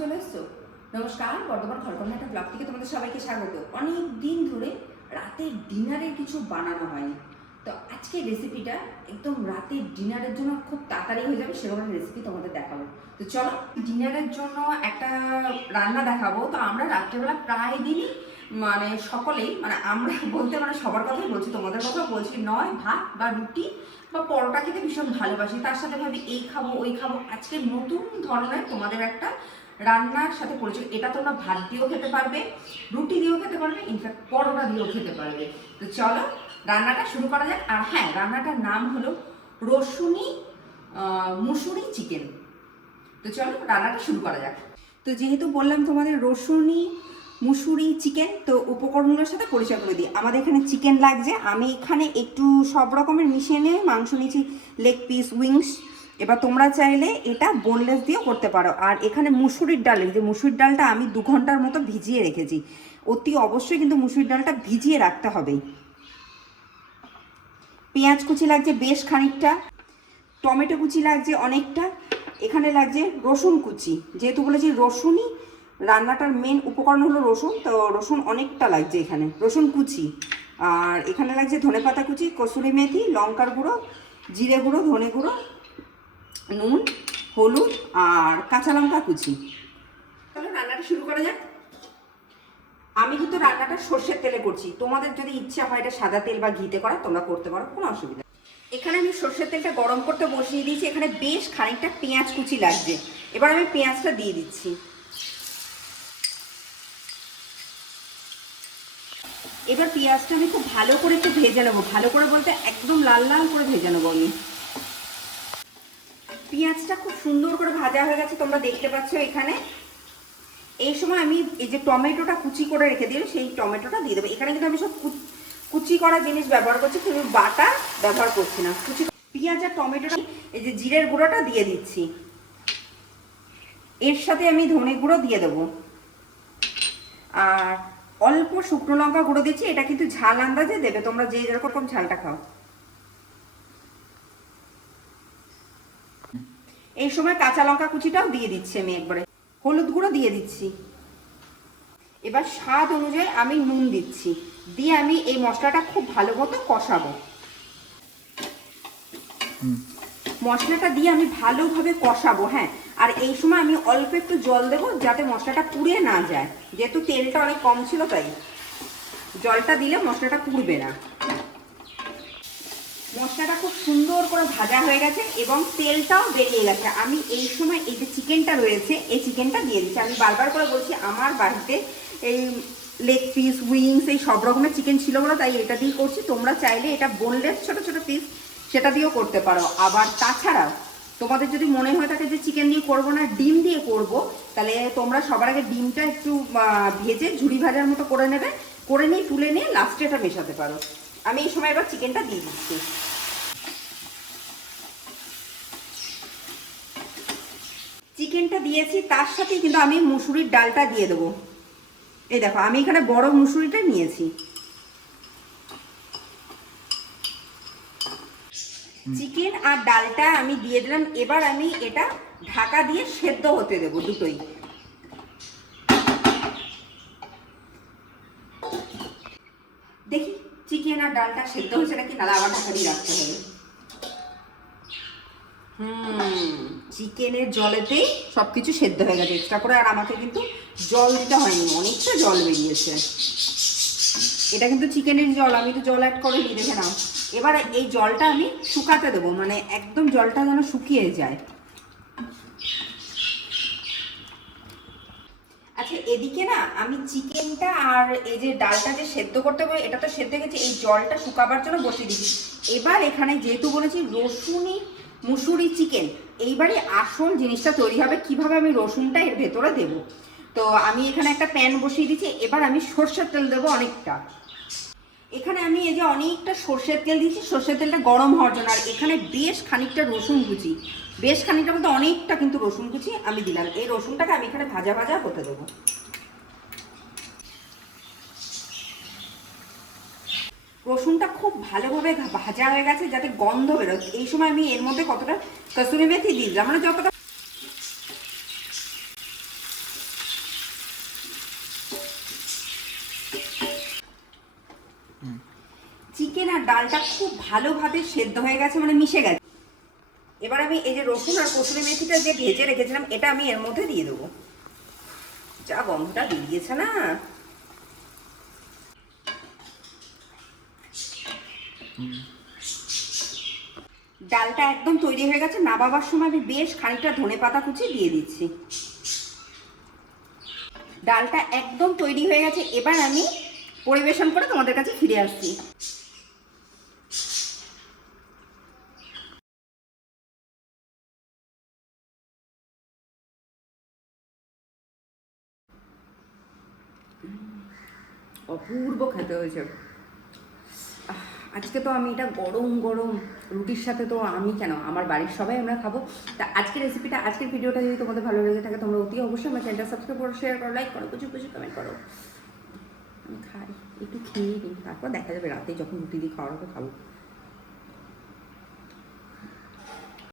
চলে এসছো। নমস্কার, বর্ধমান খড়কন্যা একটা ব্লগ থেকে তোমাদের সবাইকে স্বাগত। অনেক দিন ধরে রাতের ডিনারের কিছু বানানো হয়নি, তো আজকে রেসিপিটা একদম রাতের ডিনারের জন্য খুব তাড়াতাড়ি হয়ে যাবে, সেরকম রেসিপি তোমাদের দেখাবো। তো চলো, ডিনারের জন্য একটা রান্না দেখাবো। তো আমরা রাত্রেবেলা প্রায় দিনই সকলেই আমরা বলতে সবার কথাই বলছি, তোমাদের কথাও বলছি, নয় ভাত বা রুটি বা পরোটা খেতে ভীষণ ভালোবাসি, তার সাথে ভাবি এই খাবো ওই খাবো। আজকে নতুন ধরনের তোমাদের একটা রান্নার সাথে পরিচয়। এটা তোমরা ভাত দিয়েও খেতে পারবে, রুটি দিয়েও খেতে পারবে, ইনফ্যাক্ট পরোটা দিয়েও খেতে পারবে। তো চলো রান্নাটা শুরু করা যাক। আর হ্যাঁ, রান্নাটার নাম হলো রসুনি মুসুরি চিকেন। তো চলো রান্নাটা শুরু করা যাক। তো যেহেতু বললাম তোমাদের রসুনি মুসুরি চিকেন, তো উপকরণগুলোর সাথে পরিচয় করে দিই। আমাদের এখানে চিকেন লাগছে, আমি এখানে একটু সব রকমের মিশিয়ে নিয়ে মাংস নিয়েছি, লেগ পিস, উইংস। এবার তোমরা চাইলে এটা বোনলেস দিয়েও করতে পারো। আর এখানে মুসুরির ডাল, যে মুসুরির ডালটা আমি 2 ঘন্টার মতো ভিজিয়ে রেখেছি। অতি অবশ্যই কিন্তু মুসুরির ডালটা ভিজিয়ে রাখতে হবে। পেঁয়াজ কুচি লাগছে বেশ খানিকটা, টমেটো কুচি লাগছে অনেকটা, এখানে লাগছে রসুন কুচি। যেহেতু বলেছি রসুনই রান্নাটার মেন উপকরণ হলো রসুন, তো রসুন অনেকটা লাগছে এখানে, রসুন কুচি। আর এখানে লাগছে ধনেপাতা কুচি, কসুরি মেথি, লঙ্কার গুঁড়ো, জিরে গুঁড়ো, ধনে গুঁড়ো, নুন, হলুদ আর কাঁচা লঙ্কা কুচি। তাহলে রান্নাটা শুরু করা যাক। আমি কিন্তু রান্নাটা সর্ষের তেলে করছি, তোমাদের যদি ইচ্ছা হয় এটা সাদা তেল বা ঘিতে করা তোমরা করতে পারো, কোনো অসুবিধা। এখানে আমি সর্ষের তেলটা গরম করতে বসিয়ে দিয়েছি। এখানে বেশ খানিকটা পেঁয়াজ কুচি লাগছে, এবার আমি পেঁয়াজটা দিয়ে দিচ্ছি। এবার পেঁয়াজটা আমি খুব ভালো করে একটু ভেজে নেবো, ভালো করে বলতে একদম লাল লাল করে ভেজে নেবো আমি। পেঁয়াজটা খুব সুন্দর করে ভাজা হয়ে গেছে, তোমরা দেখতে পাচ্ছ এখানে। এই সময় আমি এই যে টমেটোটা কুচি করে রেখে দিলাম, সেই টমেটোটা দিয়ে দেবো। এখানে কিন্তু আমি সব কুচি করা জিনিস ব্যবহার করছি, কিন্তু বাটা ব্যবহার করছি না। কুচি পেঁয়াজ আর টমেটোটা, এই যে জিরের গুঁড়োটা দিয়ে দিচ্ছি, এর সাথে আমি ধনে গুঁড়ো দিয়ে দেবো, আর অল্প শুকনো লঙ্কা গুঁড়ো দিচ্ছি। এটা কিন্তু ঝাল আন্দাজে দেবে, তোমরা যে যেরকম ঝালটা খাও। এই সময় কাঁচা লঙ্কা কুচিটাও দিয়ে দিচ্ছি আমি একবারে, হলুদ গুঁড়ো দিয়ে দিচ্ছি। এবার স্বাদ অনুযায়ী আমি নুন দিচ্ছি, দিয়ে আমি এই মশলাটা খুব ভালো মতো কষাবো। মশলাটা দিয়ে আমি ভালোভাবে কষাবো। হ্যাঁ, আর এই সময় আমি অল্প একটু জল দেবো যাতে মশলাটা পুড়ে না যায়, যেহেতু তেলটা অনেক কম ছিল তাই জলটা দিলে মশলাটা পুড়বে না। মশলাটা খুব সুন্দর করে ভাজা হয়ে গেছে এবং তেলটাও বেরিয়ে গেছে। আমি এই সময় এই যে চিকেনটা রয়েছে এই চিকেনটা দিয়ে দিচ্ছি। আমি বারবার করে বলছি আমার বাড়িতে এই লেগ পিস, উইংস এই সব রকমের চিকেন ছিল বলে তাই এটা দিয়ে করছি। তোমরা চাইলে এটা বোনলেস ছোট ছোট পিস সেটা দিয়েও করতে পারো। আবার তাছাড়াও তোমাদের যদি মনে হয় থাকে যে চিকেন দিয়ে করবো না, ডিম দিয়ে করব, তাহলে তোমরা সবার আগে ডিমটা একটু ভেজে ঝুড়ি ভাজার মতো করে নেবে, করে নিয়ে তুলে নিয়ে লাস্টে এটা মেশাতে পারো। আমি এই সময় এবার চিকেনটা দিয়ে দিচ্ছি। চিকেনটা দিয়েছি, তার সাথে কিন্তু আমি মুসুরির ডালটা দিয়ে দেবো। এই দেখো আমি এখানে বড় মুসুরিটা নিয়েছি। চিকেন আর ডালটা আমি দিয়ে দিলাম। এবার আমি এটা ঢাকা দিয়ে সেদ্ধ হতে দেবো দুটোই। দেখি চিকেন আর ডালটা সেদ্ধ হয়েছে নাকি, নাহলে আবার ঢাকা দিয়ে রাখতে হবে। চিকেনের জলেতেই সবকিছু সেদ্ধ হয়ে গেছে এক্সট্রা করে, আর আমাকে কিন্তু জল দিতে হয়নি, অনেকটা জল বেরিয়েছে। এটা কিন্তু চিকেনের জল, আমি তো জল অ্যাড করে নিয়ে, দেখে নাও। এবার এই জলটা আমি শুকাতে দেবো, একদম জলটা যেন শুকিয়ে যায়। আচ্ছা, এদিকে না আমি চিকেনটা আর এই যে ডালটা যে সেদ্ধ করতে হবে এটা তো সেদ্ধ গেছে, এই জলটা শুকাবার জন্য বসিয়ে দিচ্ছি। এবার এখানে যেহেতু বলেছি রসুনি মুসুরি চিকেন, এইবারে আসল জিনিসটা তৈরি হবে কিভাবে আমি রসুনটা এর ভেতরে দেব। তো আমি এখানে একটা প্যান বসিয়ে দিচ্ছি। এবার আমি সর্ষের তেল দেবো অনেকটা। এখানে আমি এই যে অনেকটা সর্ষের তেল দিচ্ছি, সর্ষের তেলটা গরম হওয়ার জন্য। আর এখানে বেশ খানিকটা রসুন কুচি, বেশ খানিকটা বলতে অনেকটা কিন্তু রসুন কুচি আমি দিলাম। এই রসুনটাকে আমি এখানে ভাজা ভাজা হতে দেবো। রসুনটা খুব ভালোভাবে ভাজা হয়ে গেছে যাতে গন্ধ বেরোয়। এই সময় আমি এর মধ্যে কতটা কসুরি মেথি দিয়ে দিলাম, যতটা চিকেন আর ডালটা খুব ভালোভাবে সেদ্ধ হয়ে গেছে, মানে মিশে গেছে। এবার আমি এই যে রসুন আর কসুরি মেথিটা যে ভেজে রেখেছিলাম এটা আমি এর মধ্যে দিয়ে দেবো। যা গন্ধটা বেরিয়েছে না, ডালটা একদম তৈরি হয়ে গেছে। নামাবার সময় আমি বেশ খানিকটা ধনেপাতা কুচি দিয়ে দিচ্ছি। ডালটা একদম তৈরি হয়ে গেছে, এবার আমি পরিবেশন করে তোমাদের কাছে ফিরে আসছি। অপূর্ব খেতে হয়েছে। আজকে তো আমি এটা গরম গরম রুটির সাথে, তো আমি কেন, আমার বাড়ির সবাই আমরা খাবো। তা আজকের রেসিপিটা, আজকের ভিডিওটা যদি তোমাদের ভালো লেগে থাকে তোমরা অতি অবশ্যই আমার চ্যানেলটা সাবস্ক্রাইব করো, শেয়ার করো, লাইক করো, কিছু কিছু কমেন্ট করো। আমি খাই, একটু খেয়ে নিই, তারপর দেখা যাবে রাতে যখন রুটি দিয়ে খাওয়ার হবে খাবো।